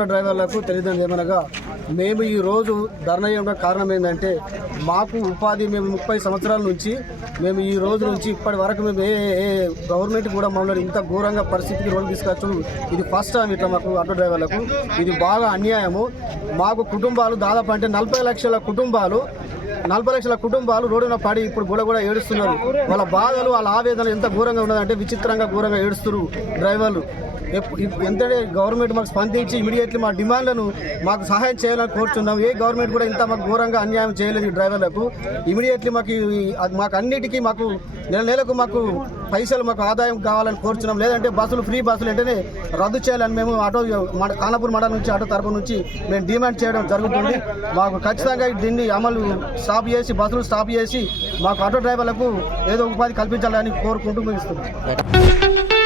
Auto డ్రైవర్లకు తెలియదు ఏమనగా మేము ఈరోజు ధర్నా చేయడం కారణం ఏంటంటే మాకు ఉపాధి మేము 30 సంవత్సరాల నుంచి మేము ఈ రోజు నుంచి ఇప్పటి వరకు మేము ఏ గవర్నమెంట్ కూడా మమ్మల్ని ఇంత ఘోరంగా పరిస్థితికి రోడ్డు తీసుకొచ్చు. ఇది ఫస్ట్ టైం ఇట్లా మాకు ఆటో డ్రైవర్లకు ఇది బాగా అన్యాయము. మాకు కుటుంబాలు దాదాపు అంటే 40 లక్షల కుటుంబాలు రోడ్డున పడి ఇప్పుడు కూడా ఏడుస్తున్నారు. వాళ్ళ బాధలు వాళ్ళ ఆవేదనలు ఎంత ఘోరంగా ఉన్నదంటే విచిత్రంగా ఘోరంగా ఏడుస్తున్నారు డ్రైవర్లు. ఎంతనే గవర్నమెంట్ మాకు స్పందించి ఇమీడియట్లీ మా డిమాండ్లను మాకు సహాయం చేయాలని కోరుతున్నాం. ఏ గవర్నమెంట్ కూడా ఇంత మాకు ఘోరంగా అన్యాయం చేయలేదు ఈ డ్రైవర్లకు. ఇమీడియట్లీ మాకు అన్నిటికీ మాకు నెలకు మాకు పైసలు మాకు ఆదాయం కావాలని కోరుతున్నాం. లేదంటే ఫ్రీ బస్సులు వెంటనే రద్దు చేయాలని మేము ఖానాపూర్ మండలం నుంచి ఆటో తరపు నుంచి మేము డిమాండ్ చేయడం జరుగుతుంది. మాకు ఖచ్చితంగా దీన్ని అమలు బస్సులు స్టాప్ చేసి మాకు ఆటో డ్రైవర్లకు ఏదో ఉపాధి కల్పించాలని కోరుకుంటూ ముగిస్తున్నాం.